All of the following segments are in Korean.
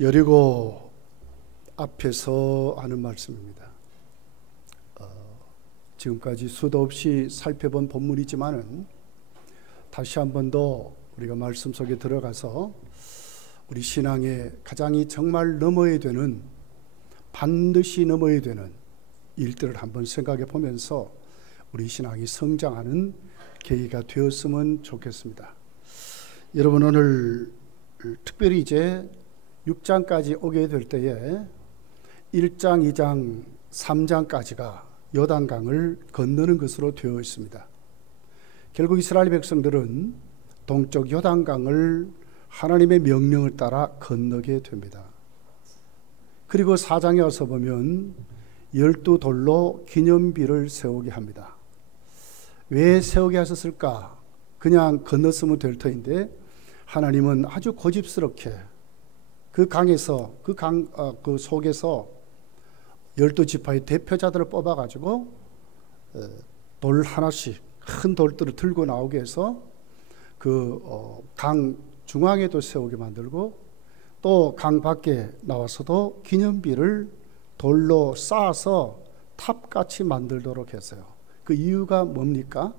여리고 앞에서 하는 말씀입니다. 지금까지 수도 없이 살펴본 본문이지만은 다시 한 번 더 우리가 말씀 속에 들어가서 우리 신앙의 가장 정말 넘어야 되는, 반드시 넘어야 되는 일들을 한번 생각해 보면서 우리 신앙이 성장하는 계기가 되었으면 좋겠습니다. 여러분, 오늘 특별히 이제 6장까지 오게 될 때에 1장, 2장, 3장까지가 요단강을 건너는 것으로 되어 있습니다. 결국 이스라엘 백성들은 동쪽 요단강을 하나님의 명령을 따라 건너게 됩니다. 그리고 4장에 와서 보면 12돌로 기념비를 세우게 합니다. 왜 세우게 하셨을까? 그냥 건넜으면 될 터인데 하나님은 아주 고집스럽게 그 강에서 그 속에서 12지파의 대표자들을 뽑아가지고 돌 하나씩 큰 돌들을 들고 나오게 해서 강 중앙에도 세우게 만들고 또 강 밖에 나와서도 기념비를 돌로 쌓아서 탑같이 만들도록 했어요. 그 이유가 뭡니까?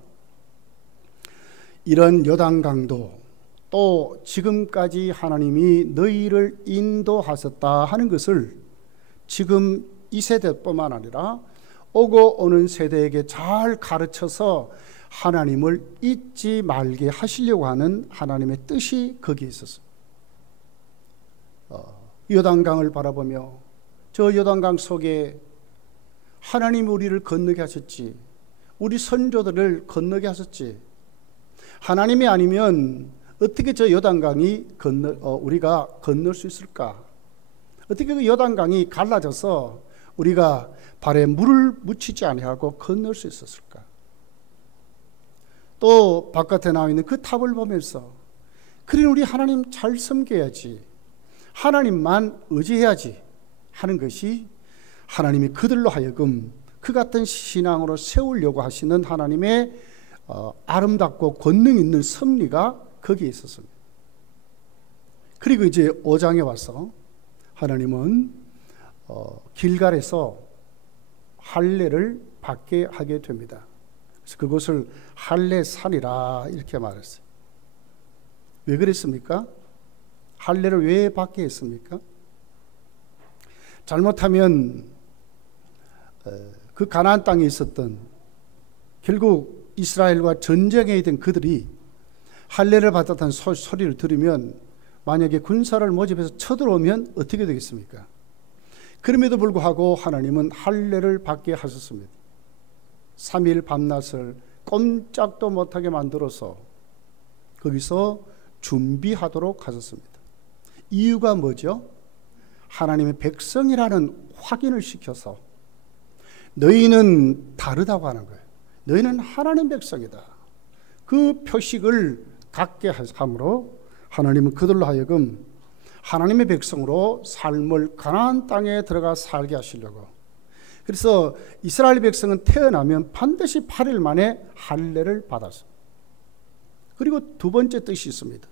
이런 요단강도 또 지금까지 하나님이 너희를 인도하셨다 하는 것을 지금 이 세대뿐만 아니라 오고 오는 세대에게 잘 가르쳐서 하나님을 잊지 말게 하시려고 하는 하나님의 뜻이 거기에 있었어요. 요단강을 바라보며 저 요단강 속에 하나님이 우리를 건너게 하셨지, 우리 선조들을 건너게 하셨지, 하나님이 아니면 어떻게 저 요단강이 우리가 건널 수 있을까? 어떻게 그 요단강이 갈라져서 우리가 발에 물을 묻히지 아니하고 건널 수 있었을까? 또 바깥에 나와 있는 그 탑을 보면서 그래, 우리 하나님 잘 섬겨야지, 하나님만 의지해야지 하는 것이 하나님이 그들로 하여금 그 같은 신앙으로 세우려고 하시는 하나님의 아름답고 권능 있는 섭리가 거기에 있었습니다. 그리고 이제 5장에 와서 하나님은 길갈에서 할례를 받게 하게 됩니다. 그래서 그곳을 할례산이라 이렇게 말했어요. 왜 그랬습니까? 할례를 왜 받게 했습니까? 잘못하면 그 가나안 땅에 있었던, 결국 이스라엘과 전쟁에 있던 그들이 할례를 받았다는 소리를 들으면 만약에 군사를 모집해서 쳐들어오면 어떻게 되겠습니까? 그럼에도 불구하고 하나님은 할례를 받게 하셨습니다. 3일 밤낮을 꼼짝도 못하게 만들어서 거기서 준비하도록 하셨습니다. 이유가 뭐죠? 하나님의 백성이라는 확인을 시켜서 너희는 다르다고 하는 거예요. 너희는 하나님 백성이다. 그 표식을 갖게 함으로 하나님은 그들로 하여금 하나님의 백성으로 삶을 가나안 땅에 들어가 살게 하시려고. 그래서 이스라엘 백성은 태어나면 반드시 8일 만에 할례를 받았어요. 그리고 두 번째 뜻이 있습니다.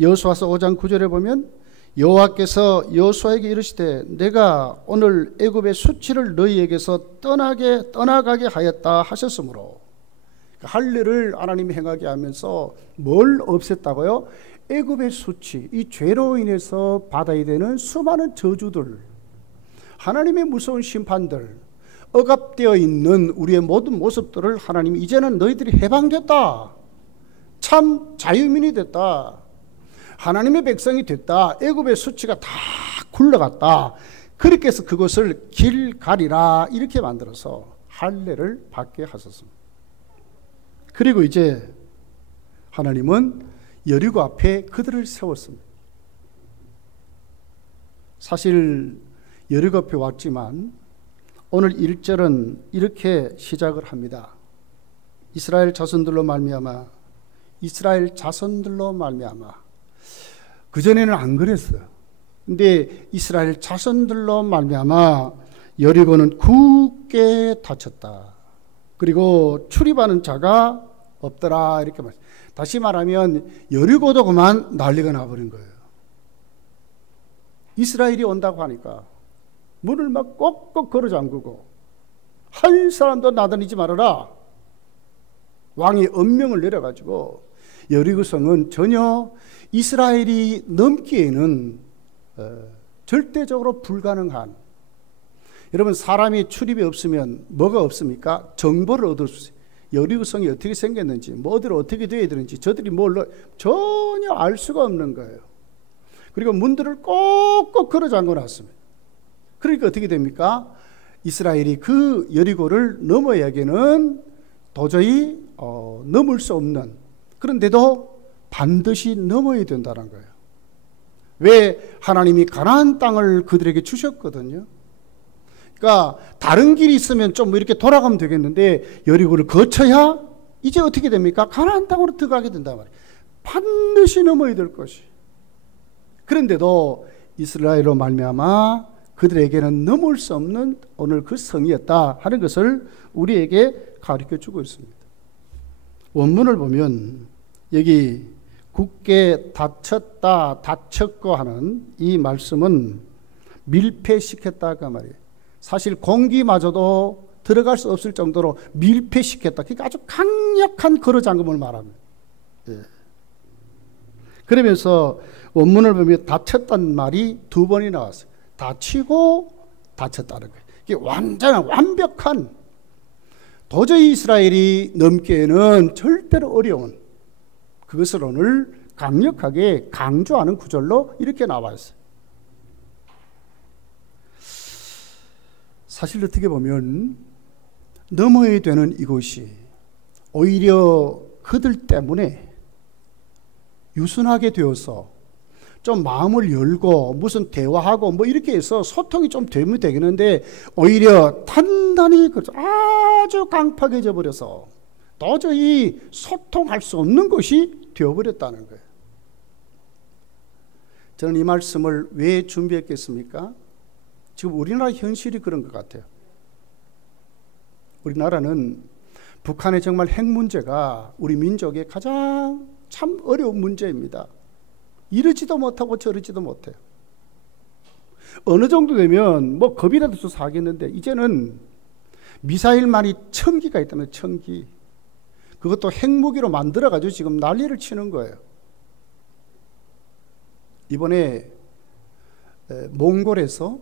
여호수아서 5장 9절에 보면 여호와께서 여호수아에게 이르시되 내가 오늘 애굽의 수치를 너희에게서 떠나가게 하였다 하셨으므로, 할례를 하나님이 행하게 하면서 뭘 없앴다고요? 애굽의 수치, 이 죄로 인해서 받아야 되는 수많은 저주들, 하나님의 무서운 심판들, 억압되어 있는 우리의 모든 모습들을 하나님이 이제는 너희들이 해방됐다, 참 자유민이 됐다, 하나님의 백성이 됐다, 애굽의 수치가 다 굴러갔다, 그렇게 해서 그것을 길갈이라 이렇게 만들어서 할례를 받게 하셨습니다. 그리고 이제 하나님은 여리고 앞에 그들을 세웠습니다. 사실 여리고 앞에 왔지만 오늘 1절은 이렇게 시작을 합니다. 이스라엘 자손들로 말미암아, 이스라엘 자손들로 말미암아. 그전에는 안 그랬어요. 근데 이스라엘 자손들로 말미암아 여리고는 굳게 닫혔다. 그리고 출입하는 자가 없더라 이렇게 말해요. 다시 말하면 여리고도 그만 난리가 나버린 거예요. 이스라엘이 온다고 하니까 문을 막 꼭꼭 걸어 잠그고 한 사람도 나다니지 말아라. 왕이 엄명을 내려가지고 여리고성은 전혀 이스라엘이 넘기에는 절대적으로 불가능한, 여러분 사람이 출입이 없으면 뭐가 없습니까? 정보를 얻을 수 있어요. 여리고성이 어떻게 생겼는지, 뭐 어디로 어떻게 되어야 되는지 저들이 뭘 전혀 알 수가 없는 거예요. 그리고 문들을 꼭꼭 걸어 잠궈 놨습니다. 그러니까 어떻게 됩니까? 이스라엘이 그 여리고를 넘어야기는 도저히 넘을 수 없는, 그런데도 반드시 넘어야 된다는 거예요. 왜? 하나님이 가나안 땅을 그들에게 주셨거든요. 그러니까 다른 길이 있으면 좀 이렇게 돌아가면 되겠는데 여리고를 거쳐야 이제 어떻게 됩니까? 가나안 땅으로 들어가게 된단 말이에요. 반드시 넘어야 될 것이. 그런데도 이스라엘로 말미암아 그들에게는 넘을 수 없는 오늘 그 성이었다 하는 것을 우리에게 가르쳐 주고 있습니다. 원문을 보면 여기 굳게 닫혔다, 닫혔고 하는 이 말씀은 밀폐시켰다가 말이에요. 사실 공기마저도 들어갈 수 없을 정도로 밀폐시켰다. 그러니까 아주 강력한 걸어 잠금을 말합니다. 예. 그러면서 원문을 보면 닫혔다는 말이 두 번이 나왔어요. 닫히고 닫혔다는 거예요. 이게 완벽한, 도저히 이스라엘이 넘기에는 절대로 어려운, 그것을 오늘 강력하게 강조하는 구절로 이렇게 나와 있어요. 사실 어떻게 보면 넘어야 되는 이곳이 오히려 그들 때문에 유순하게 되어서 좀 마음을 열고 무슨 대화하고 뭐 이렇게 해서 소통이 좀 되면 되겠는데 오히려 단단히 아주 강팍해져 버려서 도저히 소통할 수 없는 것이 되어버렸다는 거예요. 저는 이 말씀을 왜 준비했겠습니까? 지금 우리나라 현실이 그런 것 같아요. 우리나라는 북한의 정말 핵 문제가 우리 민족의 가장 참 어려운 문제입니다. 이러지도 못하고 저러지도 못해요. 어느 정도 되면 뭐 겁이라도 좀 사겠는데 이제는 미사일만이 1000기가 있다면 1000기. 그것도 핵무기로 만들어가지고 지금 난리를 치는 거예요. 이번에 몽골에서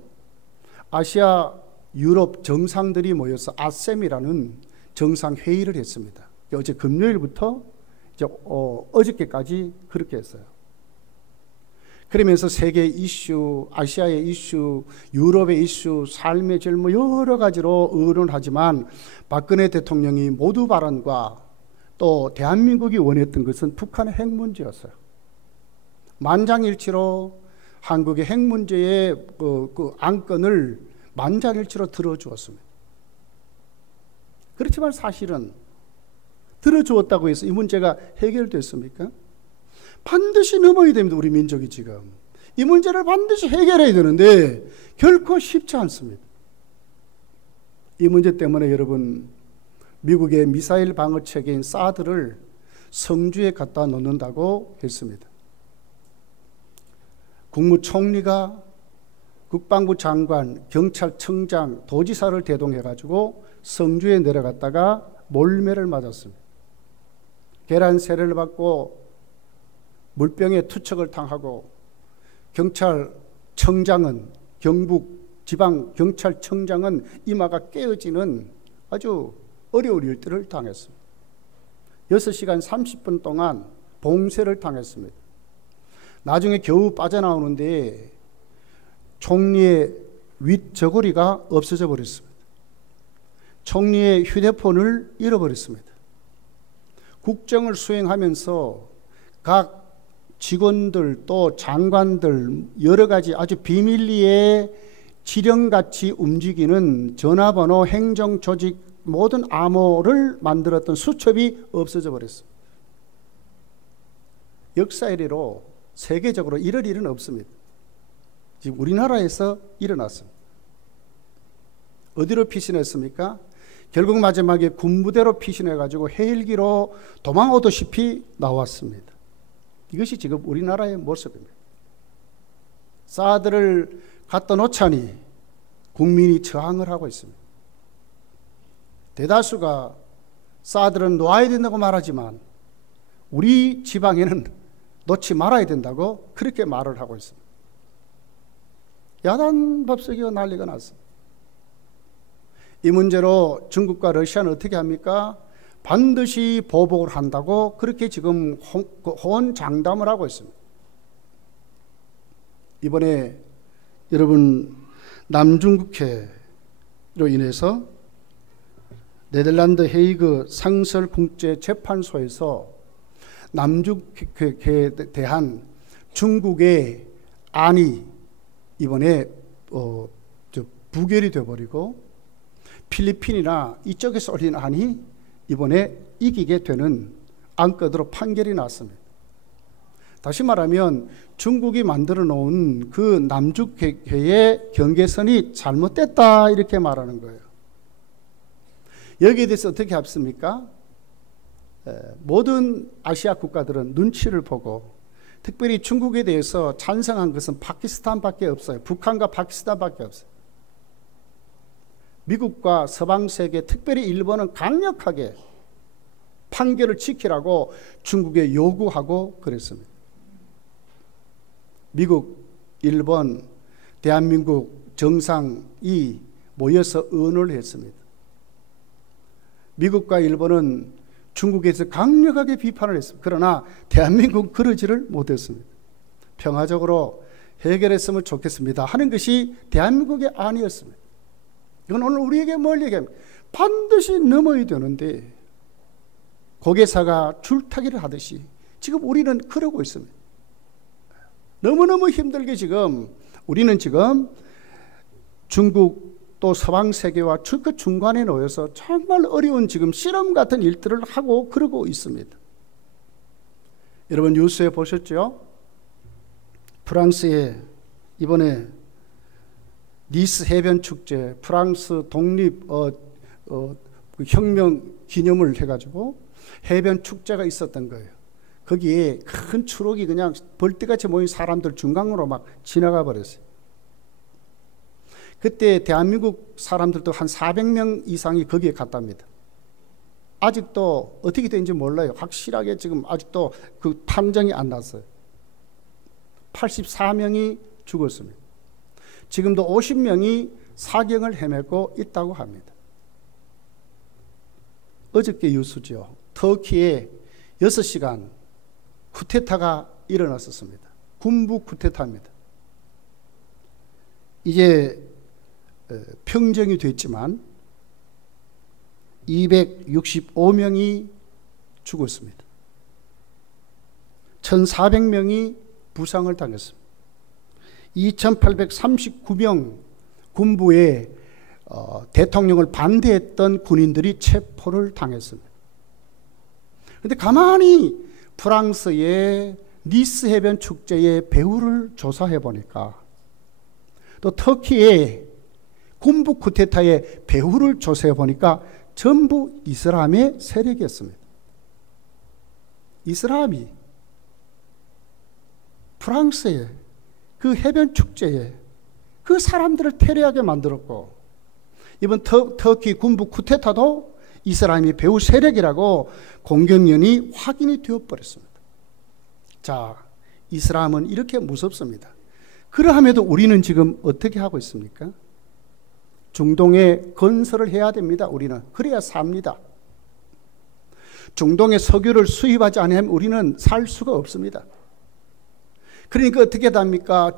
아시아 유럽 정상들이 모여서 아셈이라는 정상회의를 했습니다. 어제 금요일부터 이제 어저께까지 그렇게 했어요. 그러면서 세계 이슈, 아시아의 이슈, 유럽의 이슈, 삶의 질 뭐 여러 가지로 의논하지만 박근혜 대통령이 모두 발언과 또 대한민국이 원했던 것은 북한의 핵 문제였어요. 만장일치로 한국의 핵 문제의 그 안건을 만장일치로 들어주었습니다. 그렇지만 사실은 들어주었다고 해서 이 문제가 해결됐습니까? 반드시 넘어야 됩니다. 우리 민족이 지금 이 문제를 반드시 해결해야 되는데 결코 쉽지 않습니다. 이 문제 때문에 여러분, 미국의 미사일 방어 체계인 사드를 성주에 갖다 놓는다고 했습니다. 국무총리가 국방부 장관, 경찰청장, 도지사를 대동해가지고 성주에 내려갔다가 몰매를 맞았습니다. 계란 세례를 받고 물병에 투척을 당하고 경찰청장은, 경북 지방경찰청장은 이마가 깨어지는 아주 어려운 일들을 당했습니다. 6시간 30분 동안 봉쇄를 당했습니다. 나중에 겨우 빠져나오는데 총리의 윗저고리가 없어져 버렸습니다. 총리의 휴대폰을 잃어버렸습니다. 국정을 수행하면서 각 직원들 또 장관들 여러 가지 아주 비밀리에 지령같이 움직이는 전화번호, 행정조직 모든 암호를 만들었던 수첩이 없어져 버렸습니다. 역사 이래로 세계적으로 이럴 일은 없습니다. 지금 우리나라에서 일어났습니다. 어디로 피신했습니까? 결국 마지막에 군부대로 피신해가지고 헬기로 도망오듯이 나왔습니다. 이것이 지금 우리나라의 모습입니다. 사드를 갖다 놓자니 국민이 저항을 하고 있습니다. 대다수가 사드는 놓아야 된다고 말하지만 우리 지방에는 놓지 말아야 된다고 그렇게 말을 하고 있습니다. 야단 법석이가 난리가 났습니다. 이 문제로 중국과 러시아는 어떻게 합니까? 반드시 보복을 한다고 그렇게 지금 호언장담을 하고 있습니다. 이번에 여러분 남중국해로 인해서 네덜란드 헤이그 상설국제재판소에서 남중국해에 대한 중국의 안이 이번에 부결이 되어버리고 필리핀이나 이쪽에서 올린 안이 이번에 이기게 되는 안건으로 판결이 났습니다. 다시 말하면 중국이 만들어 놓은 그 남중국해의 경계선이 잘못됐다 이렇게 말하는 거예요. 여기에 대해서 어떻게 합습니까? 모든 아시아 국가들은 눈치를 보고 특별히 중국에 대해서 찬성한 것은 파키스탄밖에 없어요. 북한과 파키스탄밖에 없어요. 미국과 서방 세계, 특별히 일본은 강력하게 판결을 지키라고 중국에 요구하고 그랬습니다. 미국, 일본, 대한민국 정상이 모여서 의논을 했습니다. 미국과 일본은 중국에서 강력하게 비판을 했습니다. 그러나 대한민국은 그러지를 못했습니다. 평화적으로 해결했으면 좋겠습니다 하는 것이 대한민국의 안이었습니다. 이건 오늘 우리에게 뭘 얘기합니까? 반드시 넘어야 되는데 고개사가 줄타기를 하듯이 지금 우리는 그러고 있습니다. 너무너무 힘들게 지금 우리는 지금 중국 또 서방 세계와 그 중간에 놓여서 정말 어려운 지금 실험 같은 일들을 하고 그러고 있습니다. 여러분 뉴스에 보셨죠? 프랑스에 이번에 니스 해변 축제, 프랑스 독립 혁명 기념을 해가지고 해변 축제가 있었던 거예요. 거기에 큰 추록이 그냥 벌떼같이 모인 사람들 중간으로 막 지나가 버렸어요. 그때 대한민국 사람들도 한 400명 이상이 거기에 갔답니다. 아직도 어떻게 된지 몰라요. 확실하게 지금 아직도 그 판정이 안 났어요. 84명이 죽었습니다. 지금도 50명이 사경을 헤매고 있다고 합니다. 어저께 뉴스죠. 터키에 6시간 쿠데타가 일어났었습니다. 군부 쿠데타입니다. 이제 평정이 됐지만 265명이 죽었습니다. 1400명이 부상을 당했습니다. 2839명 군부에 대통령을 반대했던 군인들이 체포를 당했습니다. 그런데 가만히 프랑스의 니스 해변 축제의 배후를 조사해 보니까 또 터키의 군부 쿠데타의 배후를 조사해 보니까 전부 이슬람의 세력이었습니다. 이슬람이 프랑스의 그 해변 축제에 그 사람들을 테러하게 만들었고 이번 터키 군부 쿠데타도 이슬람이 배후 세력이라고 공경련이 확인이 되어버렸습니다. 자, 이슬람은 이렇게 무섭습니다. 그러함에도 우리는 지금 어떻게 하고 있습니까? 중동에 건설을 해야 됩니다. 우리는 그래야 삽니다. 중동의 석유를 수입하지 않으면 우리는 살 수가 없습니다. 그러니까 어떻게 합니까?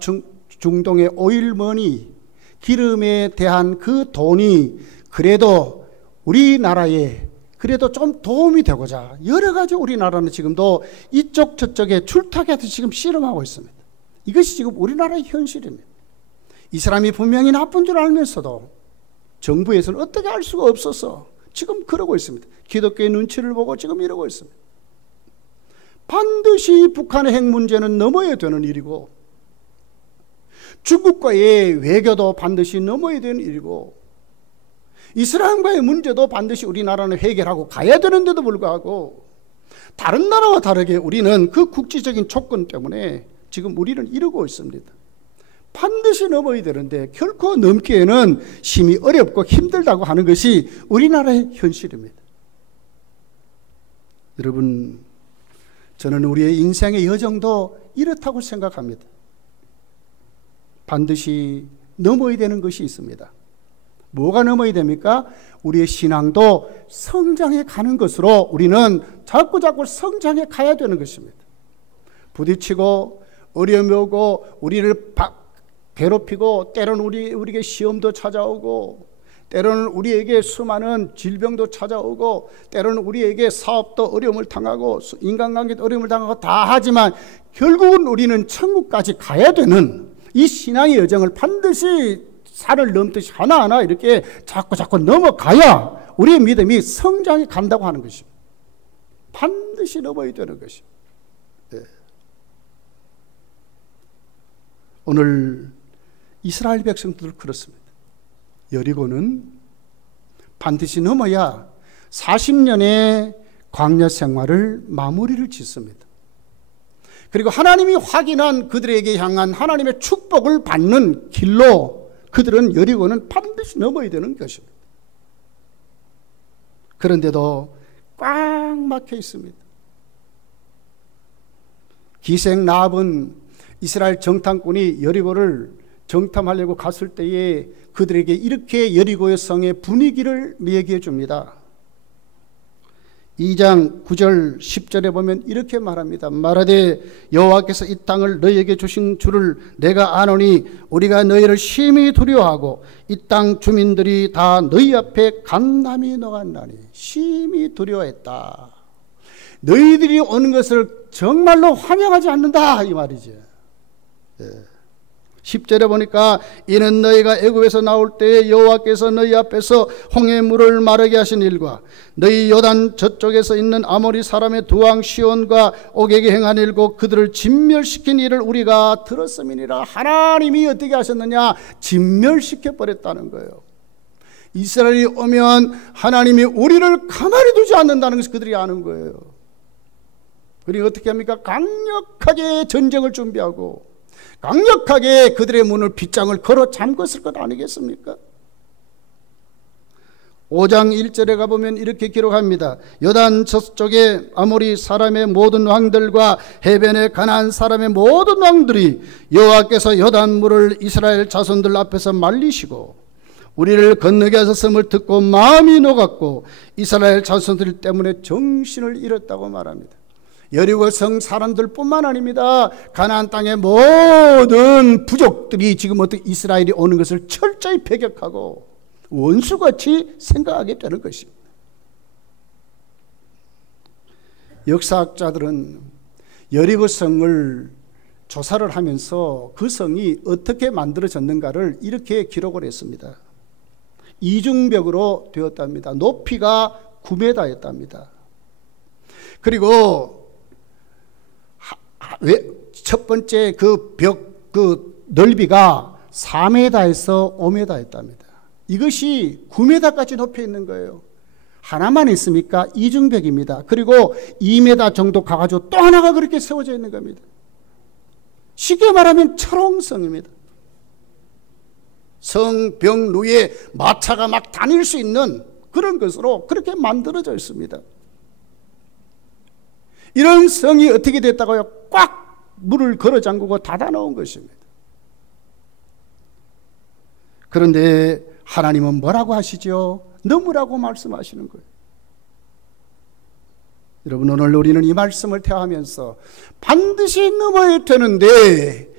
중동의 오일머니, 기름에 대한 그 돈이 그래도 우리나라에 그래도 좀 도움이 되고자 여러 가지 우리나라는 지금도 이쪽 저쪽에 줄타기해서 지금 실험하고 있습니다. 이것이 지금 우리나라의 현실입니다. 이슬람이 분명히 나쁜 줄 알면서도 정부에서는 어떻게 알 수가 없어서 지금 그러고 있습니다. 기독교의 눈치를 보고 지금 이러고 있습니다. 반드시 북한의 핵 문제는 넘어야 되는 일이고 중국과의 외교도 반드시 넘어야 되는 일이고 이슬람과의 문제도 반드시 우리나라는 해결하고 가야 되는데도 불구하고 다른 나라와 다르게 우리는 그 국제적인 조건 때문에 지금 우리는 이러고 있습니다. 반드시 넘어야 되는데 결코 넘기에는 심히 어렵고 힘들다고 하는 것이 우리나라의 현실입니다. 여러분, 저는 우리의 인생의 여정도 이렇다고 생각합니다. 반드시 넘어야 되는 것이 있습니다. 뭐가 넘어야 됩니까? 우리의 신앙도 성장해 가는 것으로 우리는 자꾸 성장해 가야 되는 것입니다. 부딪히고 어려움이 오고 우리를 괴롭히고 때로는 우리에게 시험도 찾아오고 때로는 우리에게 수많은 질병도 찾아오고 때로는 우리에게 사업도 어려움을 당하고 인간관계도 어려움을 당하고 다 하지만 결국은 우리는 천국까지 가야 되는 이 신앙의 여정을 반드시 산을 넘듯이 하나하나 이렇게 자꾸 넘어가야 우리의 믿음이 성장해 간다고 하는 것입니다. 반드시 넘어야 되는 것입니다. 네. 오늘 이스라엘 백성들 그렇습니다. 여리고는 반드시 넘어야 40년의 광야 생활을 마무리를 짓습니다. 그리고 하나님이 확인한 그들에게 향한 하나님의 축복을 받는 길로 그들은 여리고는 반드시 넘어야 되는 것입니다. 그런데도 꽉 막혀 있습니다. 기생 라합은 이스라엘 정탐꾼이 여리고를 정탐하려고 갔을 때에 그들에게 이렇게 여리고의 성의 분위기를 얘기해 줍니다. 2장 9절 10절에 보면 이렇게 말합니다. 말하되 여호와께서 이 땅을 너희에게 주신 줄을 내가 아노니 우리가 너희를 심히 두려워하고 이 땅 주민들이 다 너희 앞에 간담이 녹았나니. 심히 두려워했다. 너희들이 오는 것을 정말로 환영하지 않는다 이 말이죠. 10절에 보니까 이는 너희가 애굽에서 나올 때에 여호와께서 너희 앞에서 홍해 물을 마르게 하신 일과 너희 요단 저쪽에서 있는 아모리 사람의 두 왕 시온과 옥에게 행한 일고 그들을 진멸시킨 일을 우리가 들었음이니라. 하나님이 어떻게 하셨느냐? 진멸시켜 버렸다는 거예요. 이스라엘이 오면 하나님이 우리를 가만히 두지 않는다는 것을 그들이 아는 거예요. 그리고 어떻게 합니까? 강력하게 전쟁을 준비하고 강력하게 그들의 문을 빗장을 걸어 잠궜을 것 아니겠습니까? 5장 1절에 가보면 이렇게 기록합니다. 요단 저쪽에 아모리 사람의 모든 왕들과 해변의 가나안 사람의 모든 왕들이 여호와께서 요단 물을 이스라엘 자손들 앞에서 말리시고 우리를 건너게 하셨음을 듣고 마음이 녹았고 이스라엘 자손들 때문에 정신을 잃었다고 말합니다. 여리고 성 사람들뿐만 아닙니다. 가나안 땅의 모든 부족들이 지금 어떻게 이스라엘이 오는 것을 철저히 배격하고 원수같이 생각하게 되는 것입니다. 역사학자들은 여리고 성을 조사를 하면서 그 성이 어떻게 만들어졌는가를 이렇게 기록을 했습니다. 이중벽으로 되었답니다. 높이가 9m였답니다. 그리고 첫 번째 그 넓이가 4m에서 5m였답니다. 이것이 9m까지 높여 있는 거예요. 하나만 있습니까? 이중벽입니다. 그리고 2m 정도 가가지고 또 하나가 그렇게 세워져 있는 겁니다. 쉽게 말하면 철옹성입니다. 성벽루에 마차가 막 다닐 수 있는 그런 것으로 그렇게 만들어져 있습니다. 이런 성이 어떻게 됐다고요? 꽉 물을 걸어 잠그고 닫아 놓은 것입니다. 그런데 하나님은 뭐라고 하시죠? 넘으라고 말씀하시는 거예요. 여러분, 오늘 우리는 이 말씀을 대하면서 반드시 넘어야 되는데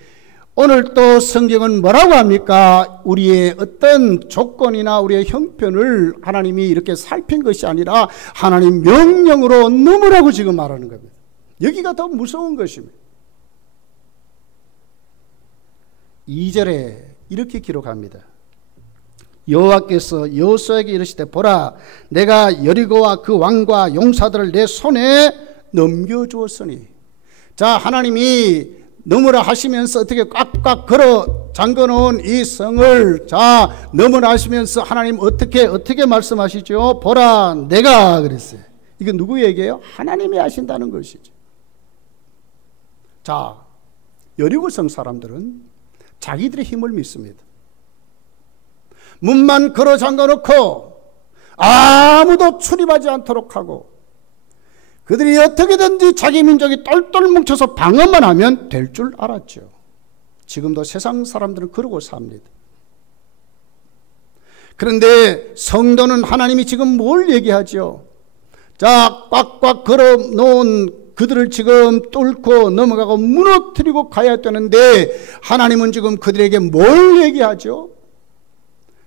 오늘 또 성경은 뭐라고 합니까? 우리의 어떤 조건이나 우리의 형편을 하나님이 이렇게 살핀 것이 아니라 하나님 명령으로 넘으라고 지금 말하는 겁니다. 여기가 더 무서운 것입니다. 2절에 이렇게 기록합니다. 여호와께서 여호수아에게 이르시되 보라 내가 여리고와 그 왕과 용사들을 내 손에 넘겨주었으니. 자, 하나님이 넘으라 하시면서 어떻게 꽉꽉 걸어 잠궈놓은 이 성을 자 넘으라 하시면서 하나님 어떻게 말씀하시죠? 보라 내가 그랬어요. 이거 누구 얘기예요? 하나님이 하신다는 것이죠. 자, 여리고성 사람들은 자기들의 힘을 믿습니다. 문만 걸어 잠가놓고 아무도 출입하지 않도록 하고 그들이 어떻게든지 자기 민족이 똘똘 뭉쳐서 방어만 하면 될 줄 알았죠. 지금도 세상 사람들은 그러고 삽니다. 그런데 성도는 하나님이 지금 뭘 얘기하죠? 자, 꽉꽉 걸어놓은 그들을 지금 뚫고 넘어가고 무너뜨리고 가야 되는데 하나님은 지금 그들에게 뭘 얘기하죠?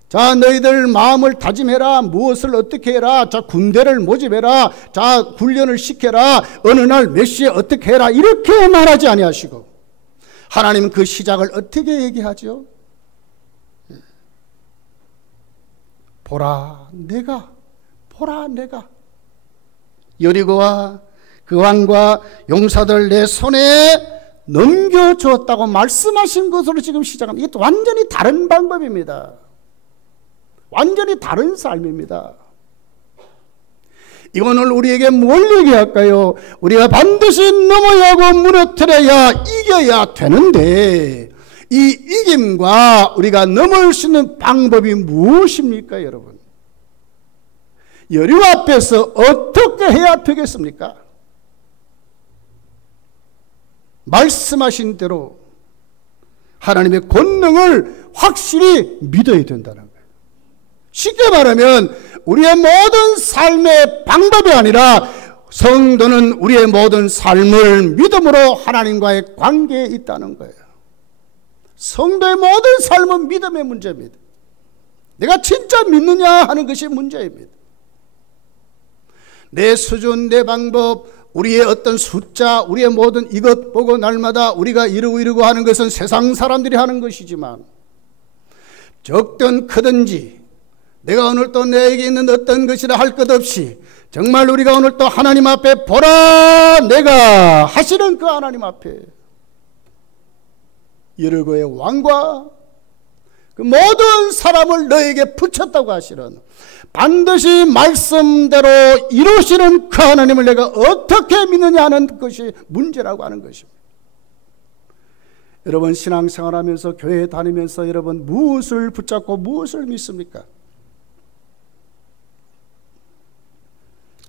자, 너희들 마음을 다짐해라. 무엇을 어떻게 해라. 자, 군대를 모집해라. 자, 훈련을 시켜라. 어느 날 몇 시에 어떻게 해라. 이렇게 말하지 아니하시고 하나님은 그 시작을 어떻게 얘기하죠? 보라 내가 여리고와 그 왕과 용사들 내 손에 넘겨주었다고 말씀하신 것으로 지금 시작합니다. 이것도 완전히 다른 방법입니다. 완전히 다른 삶입니다. 이거는 우리에게 뭘 얘기할까요? 우리가 반드시 넘어야 하고 무너뜨려야 이겨야 되는데 이 이김과 우리가 넘을 수 있는 방법이 무엇입니까, 여러분? 여리고 앞에서 어떻게 해야 되겠습니까? 말씀하신 대로 하나님의 권능을 확실히 믿어야 된다는 거예요. 쉽게 말하면 우리의 모든 삶의 방법이 아니라 성도는 우리의 모든 삶을 믿음으로 하나님과의 관계에 있다는 거예요. 성도의 모든 삶은 믿음의 문제입니다. 내가 진짜 믿느냐 하는 것이 문제입니다. 내 수준, 내 방법, 우리의 어떤 숫자, 우리의 모든 이것 보고 날마다 우리가 이러고 하는 것은 세상 사람들이 하는 것이지만 적든 크든지 내가 오늘 또 내게 있는 어떤 것이라 할 것 없이 정말 우리가 오늘 또 하나님 앞에 보라 내가 하시는 그 하나님 앞에 여리고의 왕과 그 모든 사람을 너에게 붙였다고 하시는 반드시 말씀대로 이루시는 그 하나님을 내가 어떻게 믿느냐 하는 것이 문제라고 하는 것입니다. 여러분 신앙생활하면서 교회에 다니면서 여러분 무엇을 붙잡고 무엇을 믿습니까?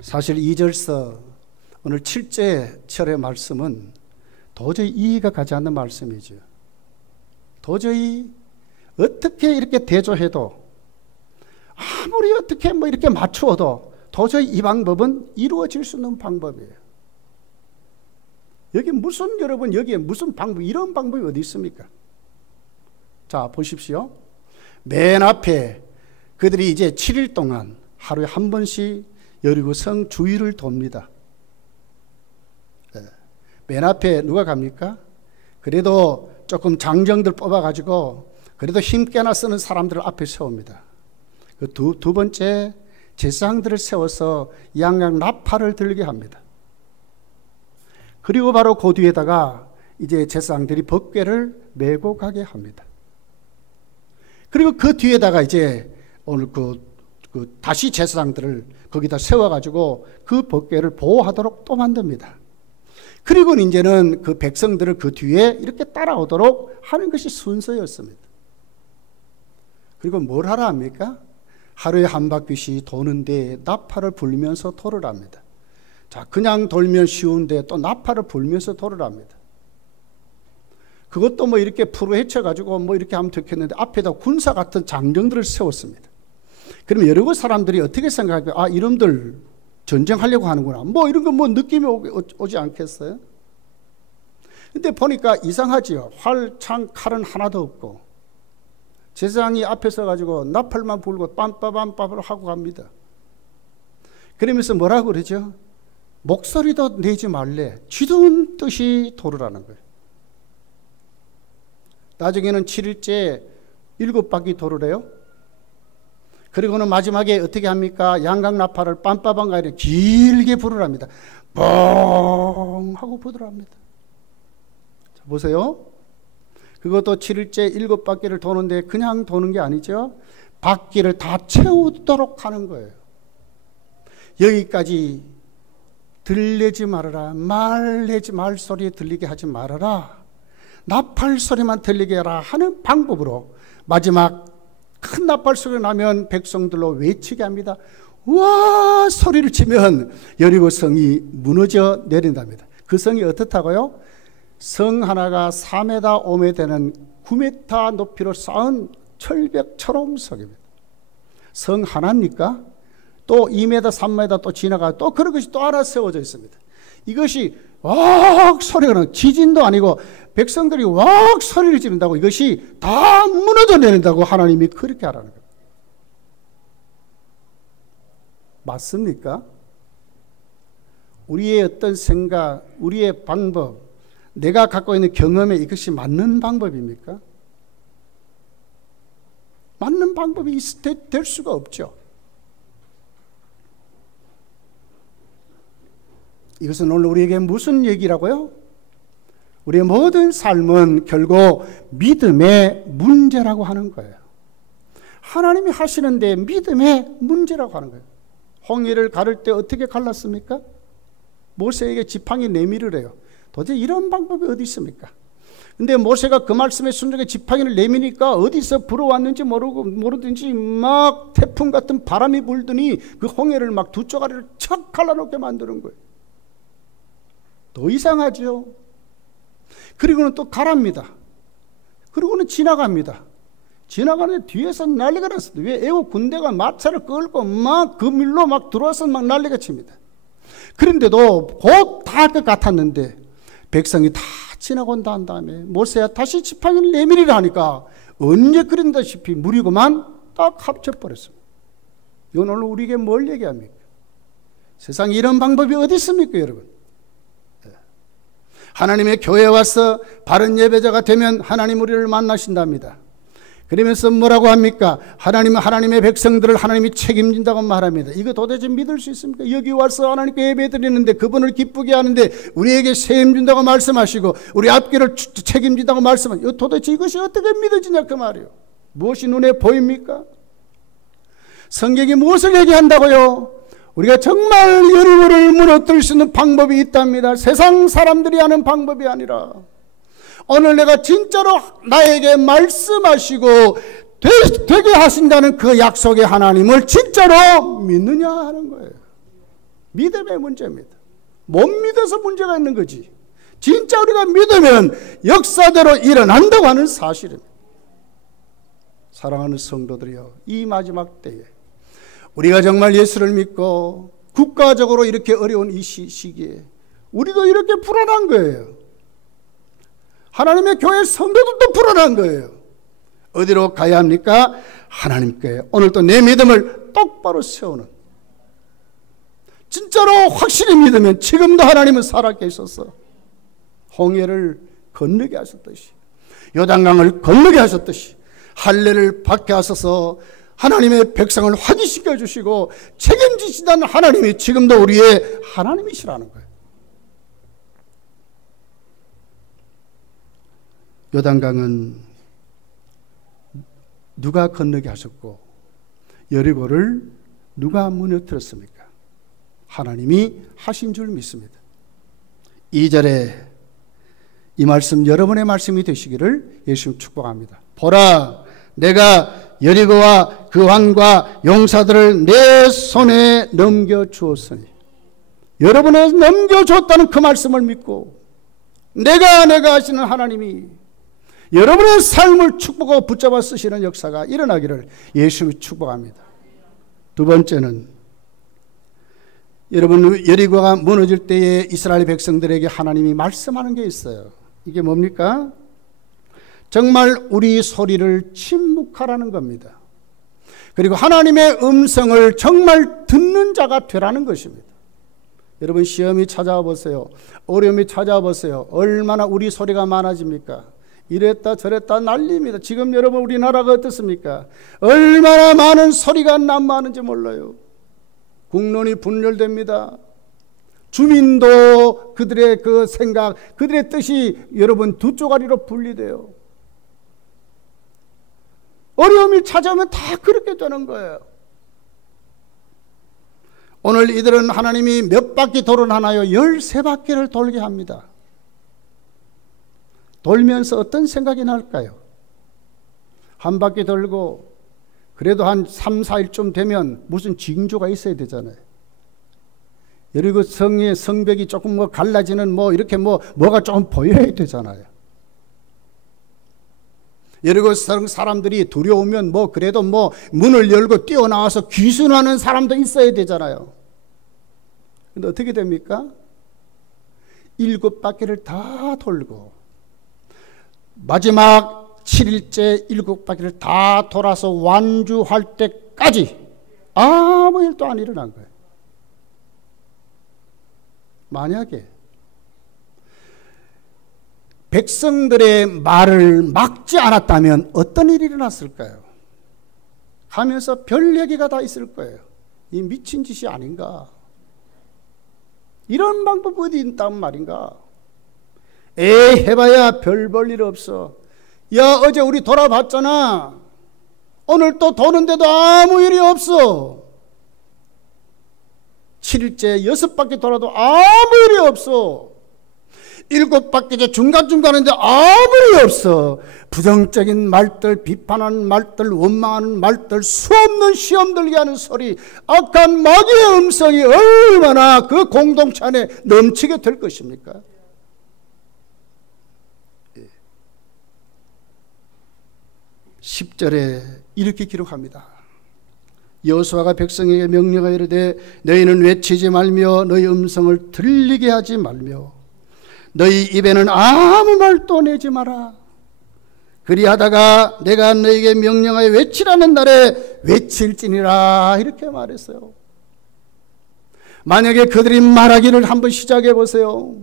사실 2절서 오늘 7제 철의 말씀은 도저히 이해가 가지 않는 말씀이죠. 도저히 어떻게 이렇게 대조해도 아무리 어떻게 이렇게 맞추어도 도저히 이 방법은 이루어질 수 없는 방법이에요. 여러분 여기에 무슨 방법, 이런 방법이 어디 있습니까? 자, 보십시오. 맨 앞에 그들이 이제 7일 동안 하루에 한 번씩 여리고 성 주위를 돕니다. 맨 앞에 누가 갑니까? 그래도 조금 장정들 뽑아가지고 그래도 힘께나 쓰는 사람들을 앞에 세웁니다. 그 두 번째 제사장들을 세워서 양양 나팔을 들게 합니다. 그리고 바로 그 뒤에다가 이제 제사장들이 법궤를 메고 가게 합니다. 그리고 그 뒤에다가 이제 오늘 다시 제사장들을 거기다 세워가지고 그 법궤를 보호하도록 또 만듭니다. 그리고 이제는 그 백성들을 그 뒤에 이렇게 따라오도록 하는 것이 순서였습니다. 그리고 뭘 하라 합니까? 하루에 한 바퀴씩 도는데 나팔을 불면서 도를 합니다. 자, 그냥 돌면 쉬운데 또 나팔을 불면서 도를 합니다. 그것도 이렇게 풀어 헤쳐가지고 이렇게 하면 좋겠는데 앞에다 군사 같은 장정들을 세웠습니다. 그러면 여러 사람들이 어떻게 생각할까요? 아, 이놈들 전쟁하려고 하는구나. 이런 거 느낌이 오지 않겠어요? 근데 보니까 이상하지요. 활, 창, 칼은 하나도 없고 제사장이 앞에 서가지고 나팔만 불고 빰빠밤빰을 하고 갑니다. 그러면서 뭐라고 그러죠? 목소리도 내지 말래. 쥐둔 듯이 도르라는 거예요. 나중에는 7일째 7바퀴 도르래요. 그리고는 마지막에 어떻게 합니까? 양각 나팔을 빰빠밤 가이래 길게 부르랍니다. 뻥 하고 부르랍니다. 자, 보세요. 그것도 7일째 7바퀴를 도는데 그냥 도는 게 아니죠. 바퀴를 다 채우도록 하는 거예요. 여기까지 들리지 말아라. 말소리 들리게 하지 말아라. 나팔 소리만 들리게 해라 하는 방법으로 마지막 큰 나팔 소리가 나면 백성들로 외치게 합니다. 와 소리를 치면 여리고 성이 무너져 내린답니다. 그 성이 어떻다고요? 성 하나가 4m, 5m 되는 9m 높이로 쌓은 철벽처럼 성입니다. 성 하나입니까? 또 2m, 3m 또 지나가 또 그런 것이 또 하나 세워져 있습니다. 이것이 왁 소리가 나는 지진도 아니고 백성들이 왁 소리를 지른다고 이것이 다 무너져 내린다고 하나님이 그렇게 하라는 거예요. 맞습니까? 우리의 어떤 생각, 우리의 방법, 내가 갖고 있는 경험에 이것이 맞는 방법입니까? 맞는 방법이 될 수가 없죠. 이것은 오늘 우리에게 무슨 얘기라고요? 우리의 모든 삶은 결국 믿음의 문제라고 하는 거예요. 하나님이 하시는데 믿음의 문제라고 하는 거예요. 홍해를 가를 때 어떻게 갈랐습니까? 모세에게 지팡이 내밀으래요. 도대체 이런 방법이 어디 있습니까? 근데 모세가 그 말씀에 순종해 지팡이를 내미니까 어디서 불어왔는지 모르든지 막 태풍 같은 바람이 불더니 그 홍해를 막 두 쪼가리를 척 갈라놓게 만드는 거예요. 더 이상하죠. 그리고는 또 가랍니다. 그리고는 지나갑니다. 지나가는데 뒤에서 난리가 났어요. 왜? 애국 군대가 마차를 끌고 막 그 밀로 막 들어와서 막 난리가 칩니다. 그런데도 곧 다 할 것 같았는데 백성이 다 지나고 난 다음에 모세야 다시 지팡이를 내밀으라 하니까 언제 그린다시피 물이고만 딱 합쳐버렸습니다. 이건 오늘 우리에게 뭘 얘기합니까? 세상에 이런 방법이 어디 있습니까, 여러분? 하나님의 교회에 와서 바른 예배자가 되면 하나님 우리를 만나신답니다. 그러면서 뭐라고 합니까? 하나님은 하나님의 백성들을 하나님이 책임진다고 말합니다. 이거 도대체 믿을 수 있습니까? 여기 와서 하나님께 예배 드리는데 그분을 기쁘게 하는데 우리에게 세임 준다고 말씀하시고 우리 앞길을 책임진다고 말씀하시고 도대체 이것이 어떻게 믿어지냐 그 말이에요. 무엇이 눈에 보입니까? 성경이 무엇을 얘기한다고요? 우리가 정말 여리고를 무너뜨릴 수 있는 방법이 있답니다. 세상 사람들이 하는 방법이 아니라 오늘 내가 진짜로 나에게 말씀하시고 되게 하신다는 그 약속의 하나님을 진짜로 믿느냐 하는 거예요. 믿음의 문제입니다. 못 믿어서 문제가 있는 거지. 진짜 우리가 믿으면 역사대로 일어난다고 하는 사실입니다. 사랑하는 성도들이여, 이 마지막 때에 우리가 정말 예수를 믿고 국가적으로 이렇게 어려운 이 시기에 우리도 이렇게 불안한 거예요. 하나님의 교회 성도들도 불안한 거예요. 어디로 가야 합니까? 하나님께 오늘도 내 믿음을 똑바로 세우는, 진짜로 확실히 믿으면 지금도 하나님은 살아계셔서 홍해를 건너게 하셨듯이 요단강을 건너게 하셨듯이 할례를 받게 하셔서 하나님의 백성을 확인시켜 주시고 책임지시다는 하나님이 지금도 우리의 하나님이시라는 거예요. 요단강은 누가 건너게 하셨고 여리고를 누가 무너뜨렸습니까? 하나님이 하신 줄 믿습니다. 2절에 이 말씀 여러분의 말씀이 되시기를 예수님 축복합니다. 보라, 내가 여리고와 그 왕과 용사들을 내 손에 넘겨주었으니, 여러분에 넘겨주었다는 그 말씀을 믿고 내가 하시는 하나님이 여러분의 삶을 축복하고 붙잡아 쓰시는 역사가 일어나기를 예수님이 축복합니다. 두 번째는 여러분, 여리고가 무너질 때에 이스라엘 백성들에게 하나님이 말씀하는 게 있어요. 이게 뭡니까? 정말 우리 소리를 침묵하라는 겁니다. 그리고 하나님의 음성을 정말 듣는 자가 되라는 것입니다. 여러분, 시험이 찾아와 보세요. 어려움이 찾아와 보세요. 얼마나 우리 소리가 많아집니까? 이랬다 저랬다 난리입니다. 지금 여러분 우리나라가 어떻습니까? 얼마나 많은 소리가 난무하는지 몰라요. 국론이 분열됩니다. 주민도 그들의 그 생각, 그들의 뜻이 여러분 두 쪼가리로 분리돼요. 어려움이 찾아오면 다 그렇게 되는 거예요. 오늘 이들은 하나님이 몇 바퀴 돌아나나요? 13바퀴를 돌게 합니다. 돌면서 어떤 생각이 날까요? 한 바퀴 돌고 그래도 한 3, 4일쯤 되면 무슨 징조가 있어야 되잖아요. 그리고 성의 성벽이 조금 뭐 갈라지는 뭐 이렇게 뭐가 조금 보여야 되잖아요. 그리고 사람들이 두려우면 뭐 그래도 뭐 문을 열고 뛰어나와서 귀순하는 사람도 있어야 되잖아요. 근데 어떻게 됩니까? 7바퀴를 다 돌고 마지막 7일째 7바퀴를 다 돌아서 완주할 때까지 아무 일도 안 일어난 거예요. 만약에 백성들의 말을 막지 않았다면 어떤 일이 일어났을까요? 하면서 별 얘기가 다 있을 거예요. 이 미친 짓이 아닌가? 이런 방법 어디 있단 말인가? 에이, 해봐야 별 볼 일 없어. 야, 어제 우리 돌아봤잖아. 오늘 또 도는데도 아무 일이 없어. 7일째 6바퀴 돌아도 아무 일이 없어. 7바퀴째 중간중간인데 아무 일이 없어. 부정적인 말들, 비판하는 말들, 원망하는 말들, 수없는 시험 들게 하는 소리, 악한 마귀의 음성이 얼마나 그 공동체 안에 넘치게 될 것입니까? 10절에 이렇게 기록합니다. 여호수아가 백성에게 명령하여 이르되 너희는 외치지 말며 너희 음성을 들리게 하지 말며 너희 입에는 아무 말도 내지 마라. 그리하다가 내가 너희에게 명령하여 외치라는 날에 외칠지니라. 이렇게 말했어요. 만약에 그들이 말하기를 한번 시작해 보세요.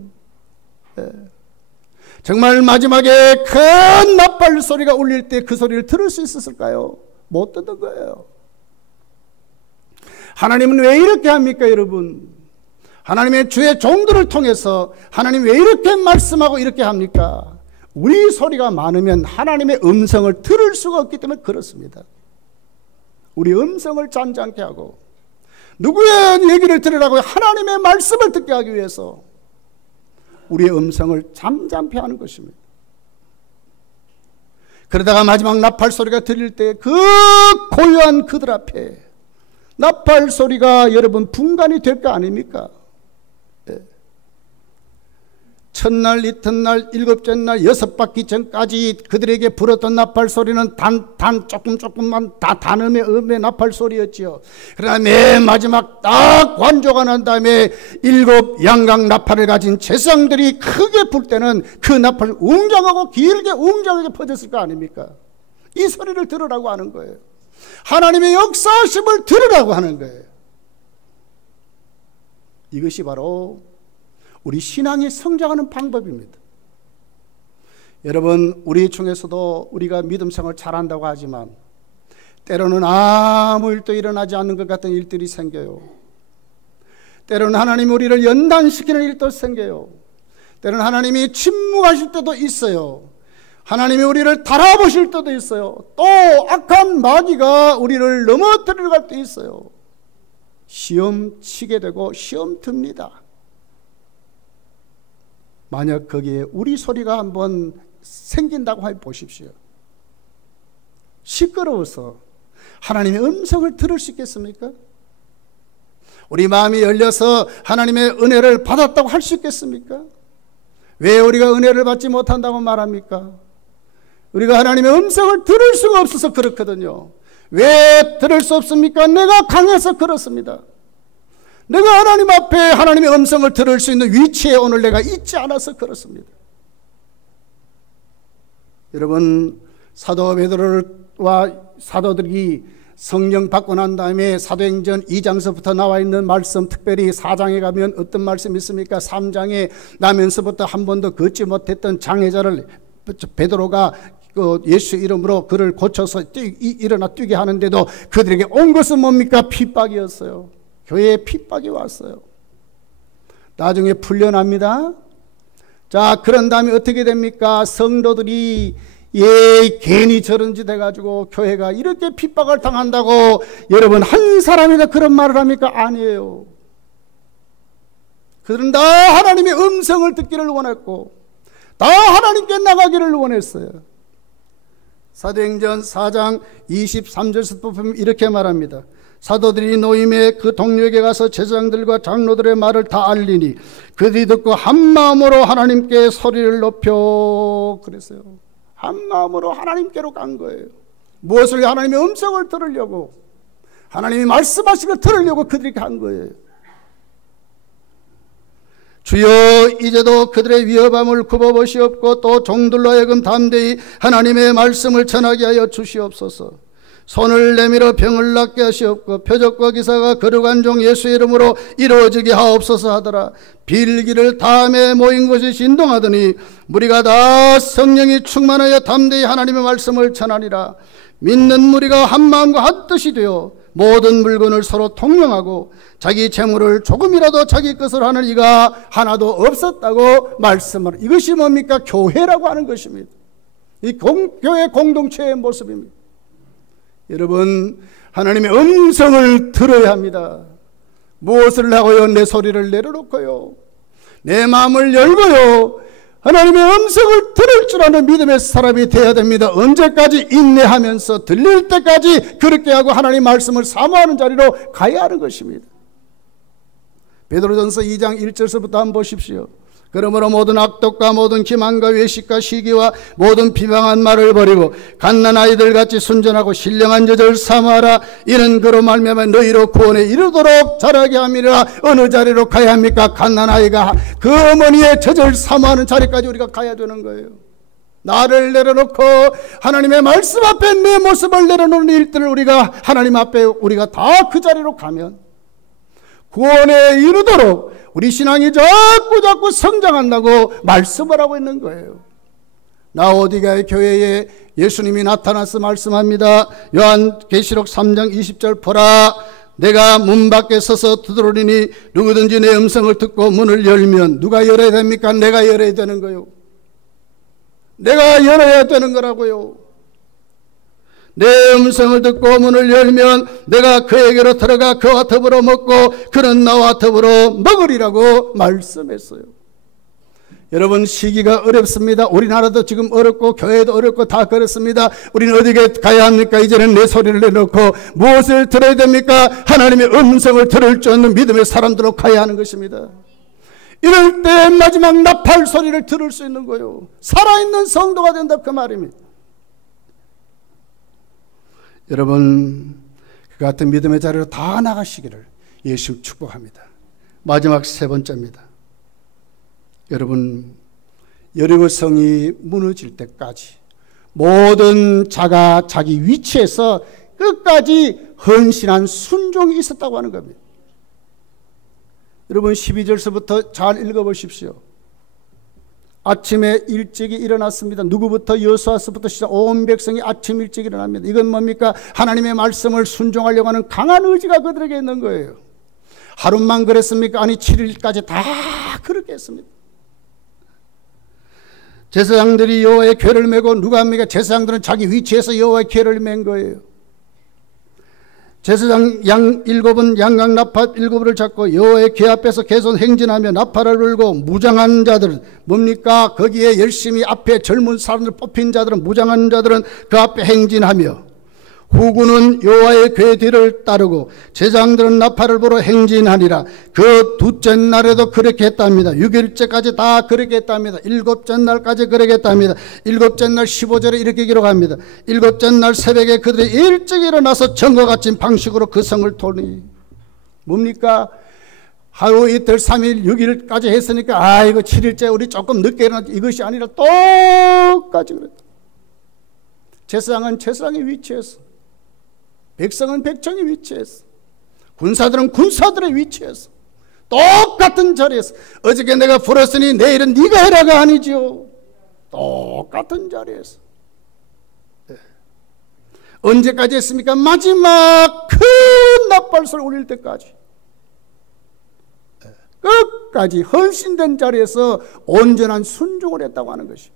정말 마지막에 큰 나팔 소리가 울릴 때 그 소리를 들을 수 있었을까요? 못 듣는 거예요. 하나님은 왜 이렇게 합니까, 여러분? 하나님의 주의 종들을 통해서 하나님 왜 이렇게 말씀하고 이렇게 합니까? 우리 소리가 많으면 하나님의 음성을 들을 수가 없기 때문에 그렇습니다. 우리 음성을 잔잔케 하고 누구의 얘기를 들으라고 하나님의 말씀을 듣게 하기 위해서 우리의 음성을 잠잠케 하는 것입니다. 그러다가 마지막 나팔 소리가 들릴 때 그 고요한 그들 앞에 나팔 소리가 여러분 분간이 될 거 아닙니까? 첫날, 이튿날, 7째 날, 6바퀴 전까지 그들에게 불었던 나팔 소리는 조금만 다 단음의 나팔 소리였지요. 그러나 맨 마지막 딱 완조가 난 다음에 7 양각 나팔을 가진 제사장들이 크게 불 때는 그 나팔이 웅장하고 길게 웅장하게 퍼졌을 거 아닙니까? 이 소리를 들으라고 하는 거예요. 하나님의 역사하심을 들으라고 하는 거예요. 이것이 바로 우리 신앙이 성장하는 방법입니다. 여러분, 우리 중에서도 우리가 믿음 생활을 잘한다고 하지만 때로는 아무 일도 일어나지 않는 것 같은 일들이 생겨요. 때로는 하나님이 우리를 연단시키는 일도 생겨요. 때로는 하나님이 침묵하실 때도 있어요. 하나님이 우리를 달아보실 때도 있어요. 또 악한 마귀가 우리를 넘어뜨리러 갈 때 있어요. 시험 치게 되고 시험 듭니다. 만약 거기에 우리 소리가 한번 생긴다고 해보십시오. 시끄러워서 하나님의 음성을 들을 수 있겠습니까? 우리 마음이 열려서 하나님의 은혜를 받았다고 할 수 있겠습니까? 왜 우리가 은혜를 받지 못한다고 말합니까? 우리가 하나님의 음성을 들을 수가 없어서 그렇거든요. 왜 들을 수 없습니까? 내가 강해서 그렇습니다. 내가 하나님 앞에 하나님의 음성을 들을 수 있는 위치에 오늘 내가 있지 않아서 그렇습니다. 여러분, 사도 베드로와 사도들이 성령 받고 난 다음에 사도행전 2장서부터 나와 있는 말씀, 특별히 4장에 가면 어떤 말씀이 있습니까? 3장에 나면서부터 한 번도 걷지 못했던 장애자를 베드로가 예수 이름으로 그를 고쳐서 일어나 뛰게 하는데도 그들에게 온 것은 뭡니까? 핍박이었어요. 교회에 핍박이 왔어요. 나중에 풀려납니다. 자, 그런 다음에 어떻게 됩니까? 성도들이 괜히 저런 짓 해가지고 교회가 이렇게 핍박을 당한다고 여러분 한 사람이나 그런 말을 합니까? 아니에요. 그들은 다 하나님의 음성을 듣기를 원했고 다 하나님께 나가기를 원했어요. 사도행전 4장 23절에서 보면 이렇게 말합니다. 사도들이 노임에 그 동료에게 가서 제사장들과 장로들의 말을 다 알리니 그들이 듣고 한마음으로 하나님께 소리를 높여 그랬어요. 한마음으로 하나님께로 간 거예요. 무엇을 하나님의 음성을 들으려고, 하나님이 말씀하신 걸 들으려고 그들이 간 거예요. 주여 이제도 그들의 위협함을 굽어보시옵고 또 종들로 하여금 담대히 하나님의 말씀을 전하게 하여 주시옵소서. 손을 내밀어 병을 낫게 하시옵고 표적과 기사가 거룩한 종 예수의 이름으로 이루어지게 하옵소서 하더라. 빌기를 다음에 모인 것이 진동하더니 무리가 다 성령이 충만하여 담대히 하나님의 말씀을 전하니라. 믿는 무리가 한 마음과 한 뜻이 되어 모든 물건을 서로 통용하고 자기 재물을 조금이라도 자기 것을 하는 이가 하나도 없었다고 말씀을. 이것이 뭡니까? 교회라고 하는 것입니다. 이 교회 공동체의 모습입니다. 여러분, 하나님의 음성을 들어야 합니다. 무엇을 하고요? 내 소리를 내려놓고요, 내 마음을 열고요, 하나님의 음성을 들을 줄 아는 믿음의 사람이 되어야 됩니다. 언제까지? 인내하면서 들릴 때까지 그렇게 하고 하나님 말씀을 사모하는 자리로 가야 하는 것입니다. 베드로전서 2장 1절서부터 한번 보십시오. 그러므로 모든 악독과 모든 기만과 외식과 시기와 모든 비방한 말을 버리고 갓난 아이들같이 순전하고 신령한 젖을 사모하라. 이는 그로 말미암아 너희로 구원에 이르도록 자라게 함이라. 어느 자리로 가야 합니까? 갓난 아이가 그 어머니의 젖을 사모하는 자리까지 우리가 가야 되는 거예요. 나를 내려놓고 하나님의 말씀 앞에 내 모습을 내려놓는 일들을 우리가 하나님 앞에 우리가 다 그 자리로 가면 구원에 이르도록 우리 신앙이 자꾸 성장한다고 말씀을 하고 있는 거예요. 라오디게아 교회에 예수님이 나타나서 말씀합니다. 요한계시록 3장 20절 보라, 내가 문 밖에 서서 두드리니 누구든지 내 음성을 듣고 문을 열면, 누가 열어야 됩니까? 내가 열어야 되는 거요. 내가 열어야 되는 거라고요. 내 음성을 듣고 문을 열면 내가 그에게로 들어가 그와 더불어 먹고 그는 나와 더불어 먹으리라고 말씀했어요. 여러분, 시기가 어렵습니다. 우리나라도 지금 어렵고 교회도 어렵고 다 그렇습니다. 우리는 어디에 가야 합니까? 이제는 내 소리를 내놓고 무엇을 들어야 됩니까? 하나님의 음성을 들을 줄 아는 믿음의 사람들로 가야 하는 것입니다. 이럴 때 마지막 나팔 소리를 들을 수 있는 거예요. 살아있는 성도가 된다, 그 말입니다. 여러분, 그 같은 믿음의 자리로 다 나가시기를 예수 축복합니다. 마지막 세 번째입니다. 여러분, 여리고성이 무너질 때까지 모든 자가 자기 위치에서 끝까지 헌신한 순종이 있었다고 하는 겁니다. 여러분, 12절서부터 잘 읽어보십시오. 아침에 일찍이 일어났습니다. 누구부터? 여호수아서부터 시작 온 백성이 아침 일찍 일어납니다. 이건 뭡니까? 하나님의 말씀을 순종하려고 하는 강한 의지가 그들에게 있는 거예요. 하루만 그랬습니까? 아니, 7일까지 다 그렇게 했습니다. 제사장들이 여호와의 궤를 메고, 누가 합니까? 제사장들은 자기 위치에서 여호와의 궤를 맨 거예요. 제사장 양 7은 양각 나팔 7을 잡고 여호와의 궤 앞에서 계속 행진하며 나팔을 불고, 무장한 자들은 뭡니까? 거기에 열심히 앞에 젊은 사람들 뽑힌 자들은, 무장한 자들은 그 앞에 행진하며, 후군은 여호와의 궤 뒤를 따르고 제사장들은 나팔을 불어 행진하니라. 그 둘째 날에도 그렇게 했답니다. 6일째까지 다 그렇게 했답니다. 7째 날까지 그렇게 했답니다. 7째 날 15절에 이렇게 기록합니다. 7째 날 새벽에 그들이 일찍 일어나서 전과 같은 방식으로 그 성을 도니, 뭡니까? 하루 이틀 3일 6일까지 했으니까 이거 7일째 우리 조금 늦게 일어났지, 이것이 아니라 똑같이 그랬다. 제사장은 제사장의 위치에서, 백성은 백성의 위치에서, 군사들은 군사들의 위치에서, 똑같은 자리에서, 어저께 내가 불었으니 내일은 네가 해라가 아니지요. 똑같은 자리에서. 네. 언제까지 했습니까? 마지막 큰 나팔소리 울릴 때까지. 네. 끝까지 헌신된 자리에서 온전한 순종을 했다고 하는 것이.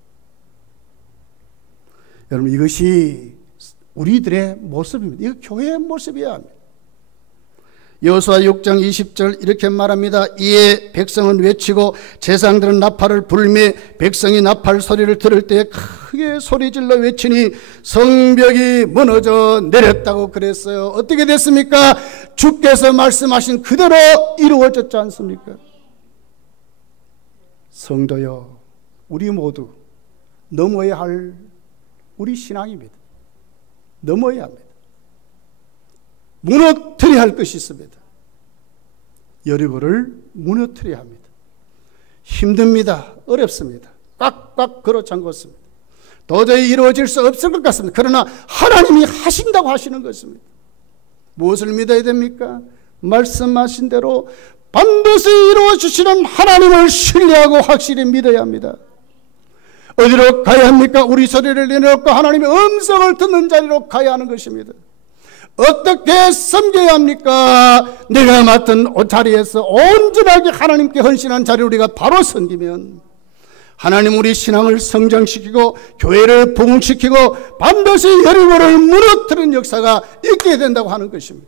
여러분, 이것이 우리들의 모습입니다. 이거 교회의 모습이야 합니다. 여호수아 6장 20절 이렇게 말합니다. 이에 백성은 외치고 제사장들은 나팔을 불매 백성이 나팔 소리를 들을 때 크게 소리질러 외치니 성벽이 무너져 내렸다고 그랬어요. 어떻게 됐습니까? 주께서 말씀하신 그대로 이루어졌지 않습니까? 성도여, 우리 모두 넘어야 할 우리 신앙입니다. 넘어야 합니다. 무너뜨려야 할 것이 있습니다. 여리고를 무너뜨려야 합니다. 힘듭니다. 어렵습니다. 꽉꽉 걸어 잠궜습니다. 도저히 이루어질 수 없을 것 같습니다. 그러나 하나님이 하신다고 하시는 것입니다. 무엇을 믿어야 됩니까? 말씀하신 대로 반드시 이루어 주시는 하나님을 신뢰하고 확실히 믿어야 합니다. 어디로 가야 합니까? 우리 소리를 내놓고 하나님의 음성을 듣는 자리로 가야 하는 것입니다. 어떻게 섬겨야 합니까? 내가 맡은 자리에서 온전하게 하나님께 헌신한 자리를 우리가 바로 섬기면 하나님 우리 신앙을 성장시키고 교회를 부흥시키고 반드시 여리고를 무너뜨리는 역사가 있게 된다고 하는 것입니다.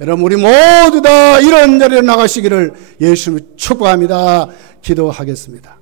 여러분, 우리 모두 다 이런 자리에 나가시기를 예수님을 축복합니다. 기도하겠습니다.